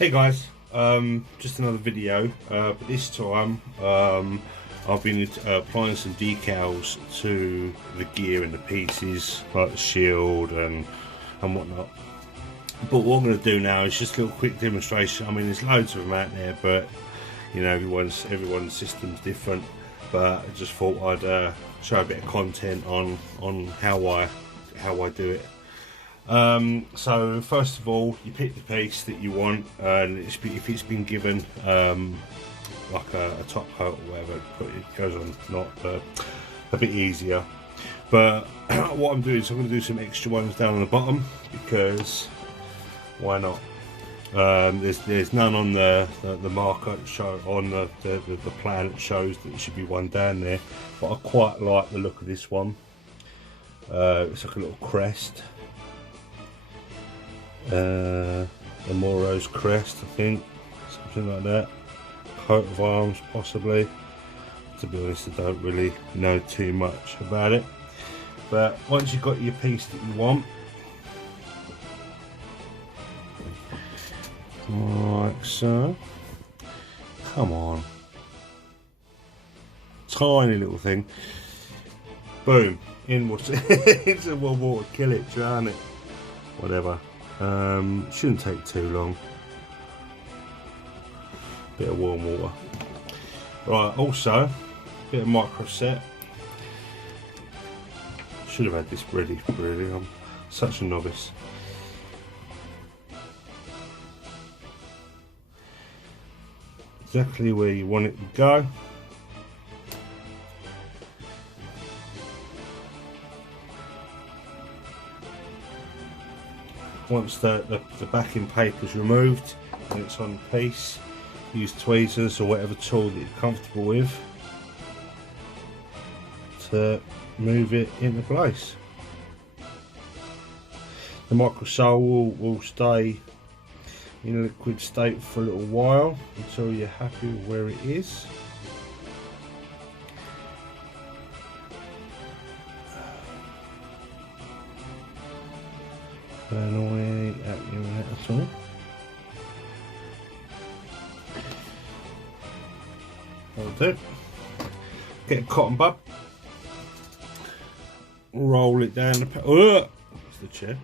Hey guys, just another video, but this time I've been applying some decals to the gear and the pieces, like the shield and whatnot. But what I'm going to do now is just a little quick demonstration. I mean, there's loads of them out there, but you know, everyone's system's different. But I just thought I'd show a bit of content on how I do it. So first of all, you pick the piece that you want, and if it's been given like a top coat or whatever, it goes on a bit easier. But what I'm doing is I'm going to do some extra ones down on the bottom, because why not? There's none on the marker show on the plan that shows that there should be one down there, but I quite like the look of this one. It's like a little crest. The Moro's crest, I think, something like that. Coat of arms, possibly. To be honest, I don't really know too much about it. But once you've got your piece that you want, like so. Come on, tiny little thing. Boom, in water. Into warm water, kill it, drown it, whatever. Shouldn't take too long. Bit of warm water. Right, also bit of micro set. Should have had this ready, really. I'm such a novice. Exactly where you want it to go. Once the backing paper is removed and it's on the piece, use tweezers or whatever tool that you're comfortable with to move it into place. The microsole will stay in a liquid state for a little while until you're happy with where it is. Annoying at you at all. That'll do. Get a cotton bud, roll it down the the chair.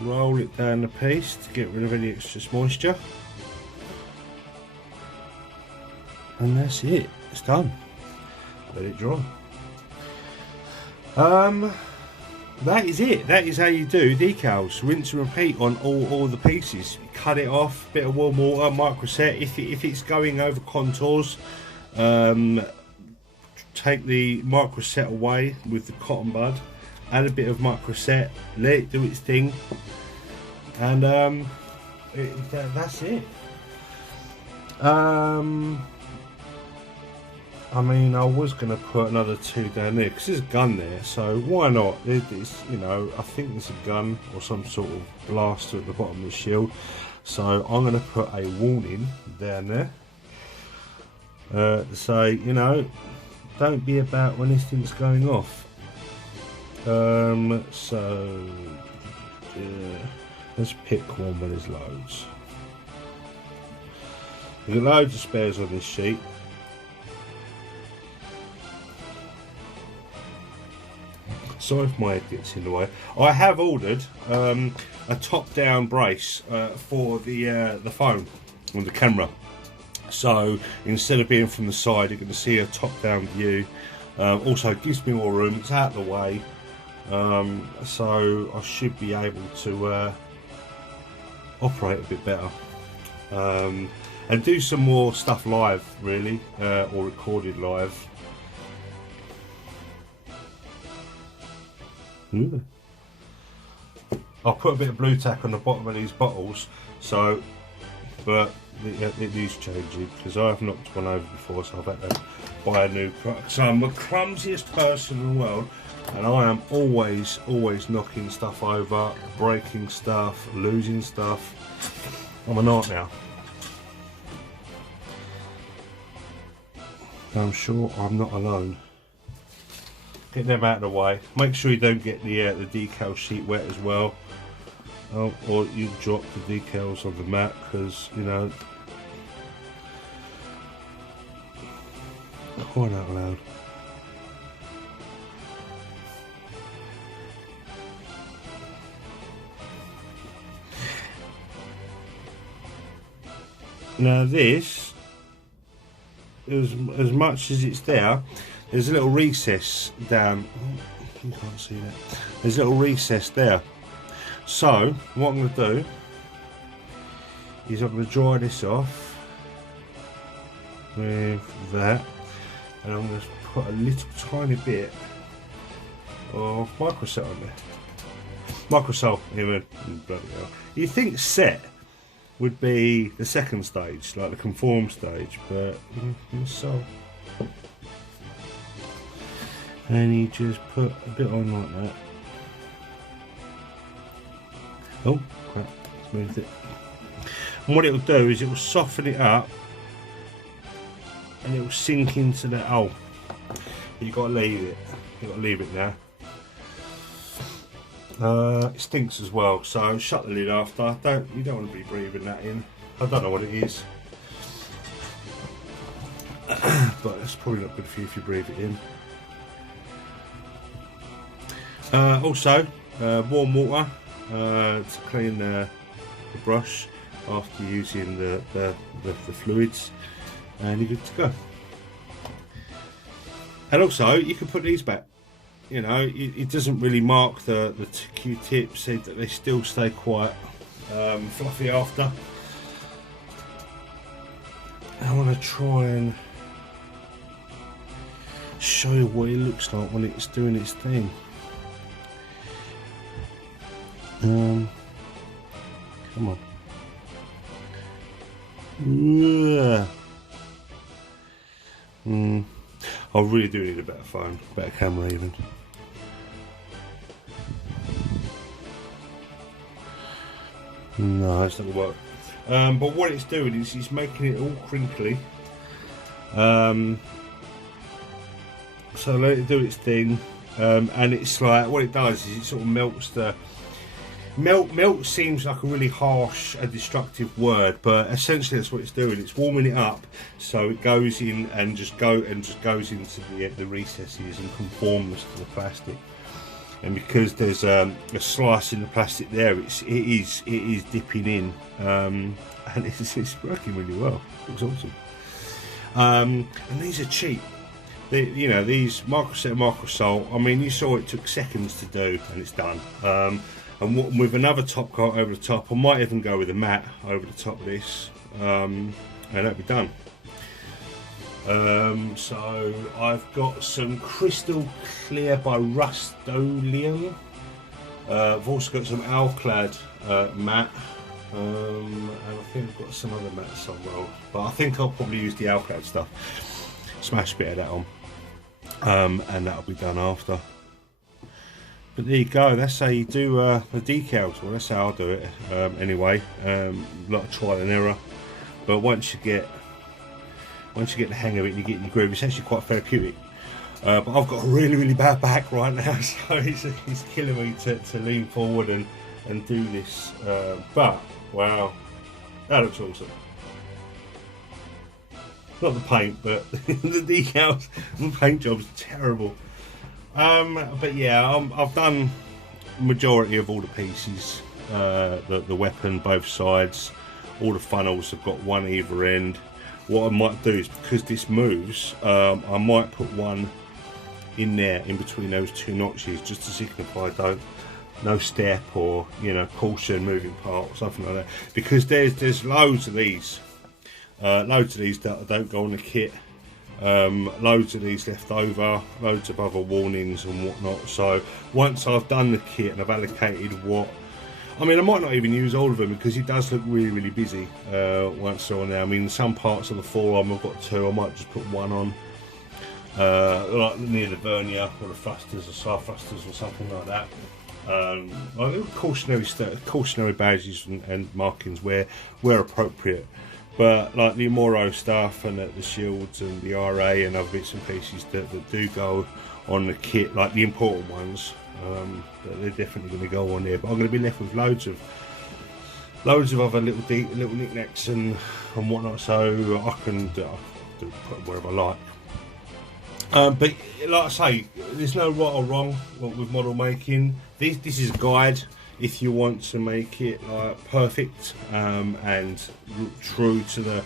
Roll it down the piece to get rid of any excess moisture, and that's it. It's done. Let it dry. That is it. That is how you do decals. Rinse and repeat on all the pieces. Cut it off, bit of warm water, microset. If it's going over contours, take the microset away with the cotton bud, add a bit of microset, let it do its thing, and that's it. I mean, I was going to put another two down there because there's a gun there, so why not? It's, you know, I think there's a gun or some sort of blaster at the bottom of the shield, so I'm going to put a warning down there to say, you know, don't be about when this thing's going off. So let's pick one where there's loads. There's loads of spares on this sheet. Sorry if my head gets in the way. I have ordered a top-down brace for the phone and the camera. So instead of being from the side, you're going to see a top-down view. Also, it gives me more room. It's out of the way, so I should be able to operate a bit better and do some more stuff live, really, or recorded live. I'll put a bit of blue tack on the bottom of these bottles, so, but it is changing because I have knocked one over before, so I've had to buy a new. So I'm the clumsiest person in the world, and I am always knocking stuff over, breaking stuff, losing stuff. I'm a nightmare. I'm sure I'm not alone. Get them out of the way. Make sure you don't get the decal sheet wet as well. or you drop the decals on the mat, because you know, crying out loud. Now this, as much as it's there, there's a little recess down. You can't see that. There's a little recess there. So what I'm going to do is I'm going to dry this off with that, and I'm going to put a little tiny bit of microsalt on there. Microsalt, even bloody hell. You think set would be the second stage, like the conform stage, but so. And you just put a bit on like that. Oh crap, it's moved it. And what it will do is it will soften it up, and it will sink into the hole. You've got to leave it. You've got to leave it now. It stinks as well, so shut the lid after. You don't want to be breathing that in. I don't know what it is, but it's probably not good for you if you breathe it in. Also, warm water to clean the brush after using the fluids, and you're good to go. And also, you can put these back. You know, it doesn't really mark the Q-tips, so that they still stay quite fluffy after. I want to try and show you what it looks like when it's doing its thing. Come on. I really do need a better phone, better camera even. No, it's not gonna work. But what it's doing is it's making it all crinkly. So let it do its thing, and it's like, what it does is it sort of melts the melt seems like a really harsh and destructive word, but essentially that's what it's doing. It's warming it up so it goes in and just goes into the recesses and conforms to the plastic. And because there's a slice in the plastic there, it is dipping in, and it's working really well. It's awesome. And these are cheap. You know, these microsalt. I mean, you saw it took seconds to do, and it's done. And with another top coat over the top, I might even go with a matte over the top of this, and that'll be done. So I've got some Crystal Clear by Rust-Oleum. I've also got some Alclad matte, and I think I've got some other mattes somewhere, but I think I'll probably use the Alclad stuff. Smash a bit of that on, and that'll be done after. But there you go, that's how you do the decals. Well, that's how I'll do it anyway. A lot of trial and error, but once you get the hang of it and you get in your groove, it's actually quite therapeutic. But I've got a really bad back right now, so it's killing me to lean forward and do this. But wow, that looks awesome. Not the paint, but the decals and paint job's terrible. But yeah, I've done majority of all the pieces, the weapon, both sides, all the funnels have got one either end. What I might do is, because this moves, I might put one in there in between those two notches, just to signify no step, or you know, caution, moving part, or something like that. Because there's loads of these that don't go on the kit. Loads of these left over, loads of other warnings and whatnot. So once I've done the kit and I've allocated what, I mean, I might not even use all of them, because it does look really busy once they're on there. I mean, some parts of the forearm I've got two, I might just put one on, like near the vernier or the thrusters or side thrusters or something like that. Like cautionary badges and markings where appropriate. But like the Moro stuff and the shields and the RA and other bits and pieces that do go on the kit, like the important ones, they're definitely going to go on there. But I'm going to be left with loads of loads of other little knickknacks and whatnot, so I can do put them wherever I like. But like I say, there's no right or wrong with model making. This is a guide if you want to make it like perfect and true to the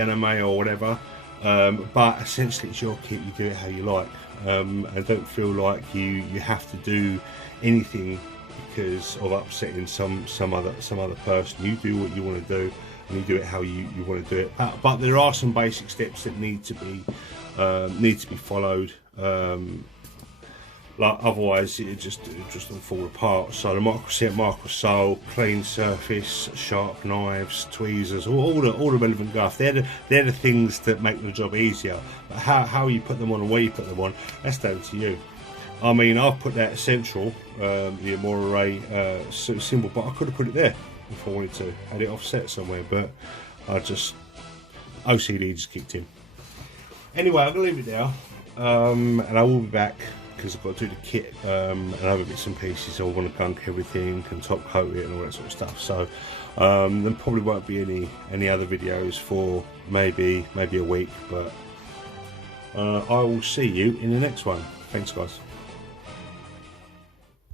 anime or whatever. But essentially it's your kit, you do it how you like. And don't feel like you have to do anything because of upsetting some other person. You do what you want to do, and you do it how you want to do it. But there are some basic steps that need to be followed. Like otherwise it just all fall apart. So the microsol, clean surface, sharp knives, tweezers, all the relevant stuff. They're the things that make the job easier. But how you put them on and where you put them on, that's down to you. I mean, I've put that central, the Amore symbol, but I could have put it there if I wanted to, had it offset somewhere, but I just OCD just kicked in. Anyway, I'm gonna leave it there, and I will be back because I've got to do the kit and other bits and pieces. I want to gunk everything and top coat it and all that sort of stuff. So there probably won't be any other videos for maybe a week, but I will see you in the next one. Thanks, guys.